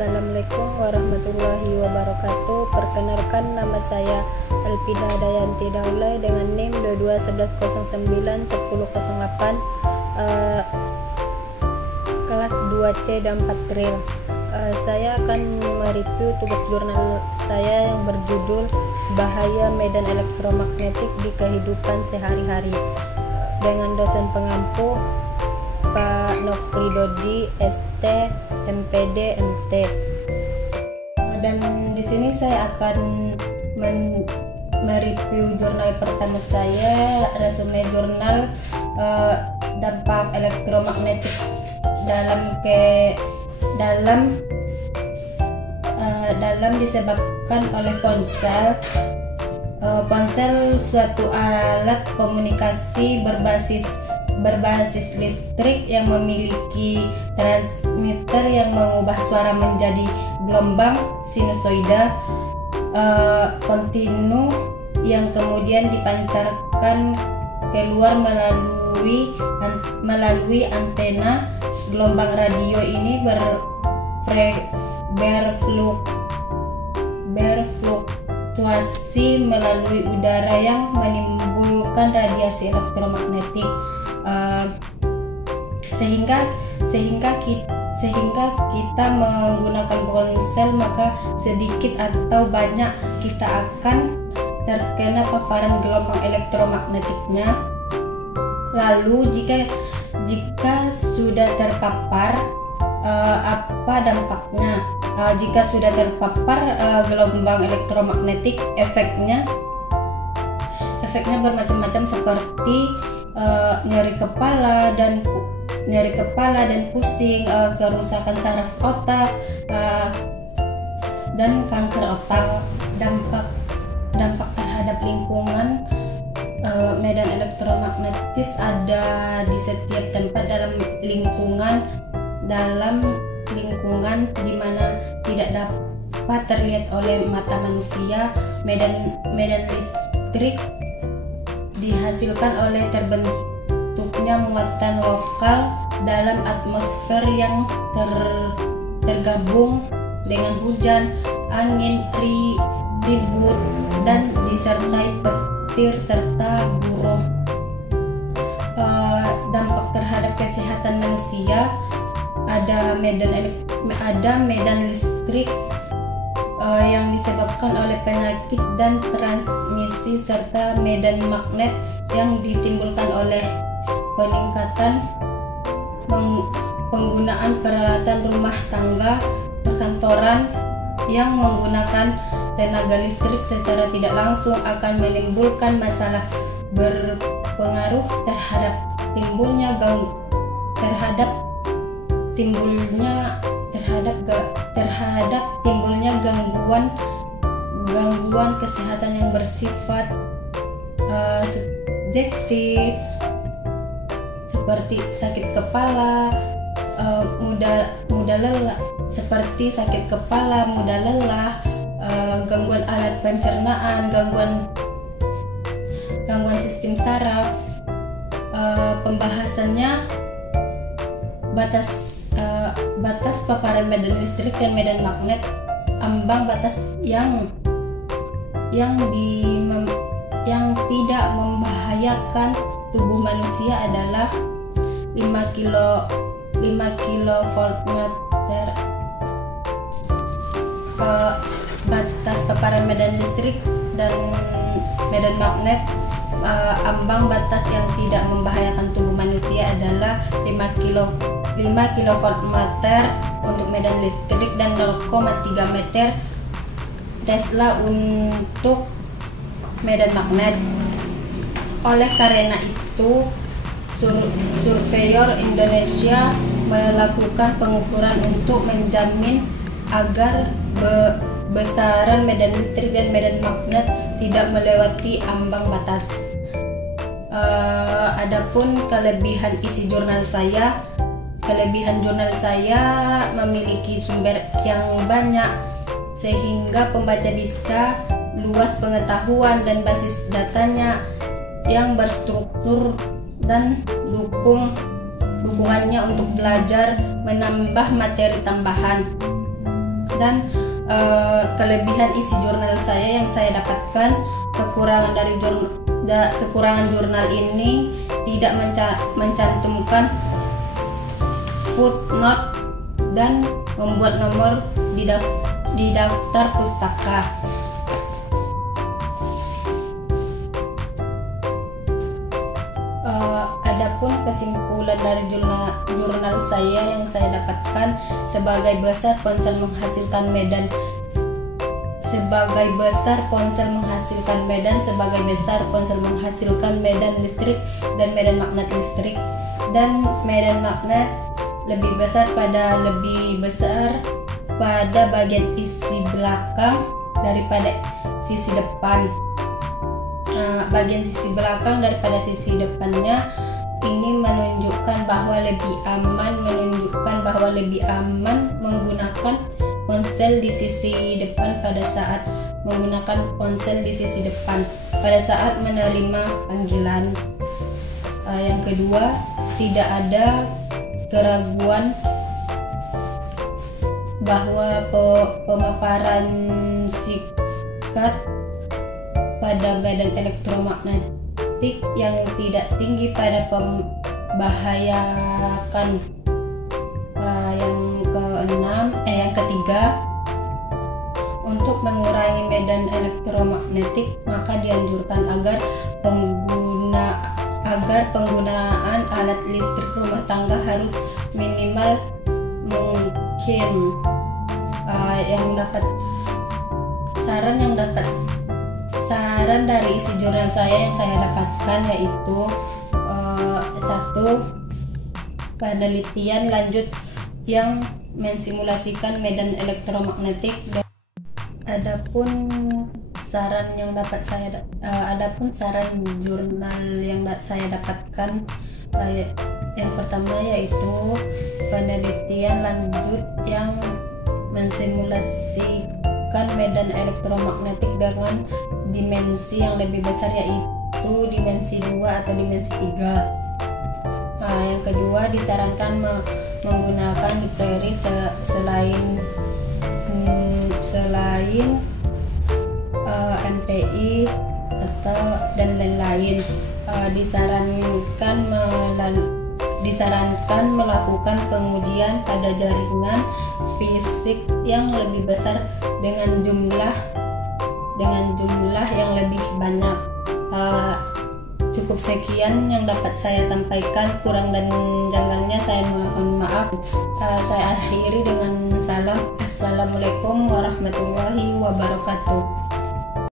Assalamualaikum warahmatullahi wabarakatuh. Perkenalkan, nama saya Elpida Dayanti Daulay dengan NIM 2211091008, kelas 2C dan 4 Bril. Saya akan mereview tugas jurnal saya yang berjudul Bahaya Medan Elektromagnetik di Kehidupan Sehari-hari, dengan dosen pengampu Pak Nofri Dodi, ST, MPD, MT. Dan di sini saya akan mereview jurnal pertama saya, resume jurnal dampak elektromagnetik dalam disebabkan oleh ponsel. Ponsel suatu alat komunikasi berbasis listrik yang memiliki transmitter yang mengubah suara menjadi gelombang sinusoida kontinu yang kemudian dipancarkan keluar melalui antena. Gelombang radio ini berfluktuasi melalui udara yang menimbulkan radiasi elektromagnetik, sehingga kita menggunakan ponsel, maka sedikit atau banyak kita akan terkena paparan gelombang elektromagnetiknya. Lalu jika sudah terpapar, apa dampaknya? Jika sudah terpapar gelombang elektromagnetik, efeknya bermacam-macam, seperti nyeri kepala dan pusing, kerusakan saraf otak, dan kanker otak. Dampak terhadap lingkungan. Medan elektromagnetis ada di setiap tempat dalam lingkungan di mana tidak dapat terlihat oleh mata manusia. Medan listrik dihasilkan oleh terbentuknya muatan lokal dalam atmosfer yang tergabung dengan hujan, angin, ribut, dan disertai petir serta burung. Dampak terhadap kesehatan manusia, ada medan listrik yang disebabkan oleh penyakit dan transmisi, serta medan magnet yang ditimbulkan oleh peningkatan penggunaan peralatan rumah tangga, perkantoran yang menggunakan tenaga listrik secara tidak langsung akan menimbulkan masalah, berpengaruh terhadap timbulnya gangguan kesehatan yang bersifat subjektif, seperti sakit kepala, mudah lelah, gangguan alat pencernaan, gangguan sistem saraf. Pembahasannya, batas paparan medan listrik dan medan magnet. Ambang batas yang tidak membahayakan tubuh manusia adalah 5 kilovoltmeter. Batas paparan medan listrik dan medan magnet. Ambang batas yang tidak membahayakan tubuh manusia adalah 5 kilovoltmeter untuk medan listrik dan 0,3 meter Tesla untuk medan magnet. Oleh karena itu, Surveyor Indonesia melakukan pengukuran untuk menjamin agar besaran medan listrik dan medan magnet tidak melewati ambang batas. Adapun kelebihan jurnal saya memiliki sumber yang banyak, sehingga pembaca bisa luas pengetahuan, dan basis datanya yang berstruktur dan dukungannya untuk belajar menambah materi tambahan. Dan kelebihan isi jurnal saya yang saya dapatkan, kekurangan jurnal ini tidak mencantumkan footnote dan membuat nomor di daftar pustaka. Adapun kesimpulan dari jurnal saya yang saya dapatkan, sebagai besar ponsel menghasilkan medan listrik dan medan magnet listrik, dan medan magnet lebih besar pada bagian isi belakang daripada sisi depan. Bagian sisi belakang daripada sisi depannya ini menunjukkan bahwa lebih aman menggunakan ponsel di sisi depan pada saat menerima panggilan. Yang kedua, tidak ada keraguan bahwa pemaparan sikat pada medan elektromagnetik yang tidak tinggi pada membahayakan. Yang ketiga, untuk mengurangi medan elektromagnetik maka dianjurkan agar penggunaan alat listrik rumah tangga harus minimal mungkin. Saran dari isi jurnal saya yang saya dapatkan yaitu 1. Penelitian lanjut yang mensimulasikan medan elektromagnetik. Adapun saran jurnal yang saya dapatkan, yang pertama yaitu penelitian lanjut yang mensimulasikan medan elektromagnetik dengan dimensi yang lebih besar, yaitu dimensi 2 atau dimensi 3. Yang kedua, disarankan menggunakan dikteri selain MPI dan lain-lain. Disarankan melakukan pengujian pada jaringan fisik yang lebih besar dengan jumlah yang lebih banyak. Cukup sekian yang dapat saya sampaikan, kurang dan janggalnya saya mohon maaf. Saya akhiri dengan salam. Assalamualaikum warahmatullahi wabarakatuh.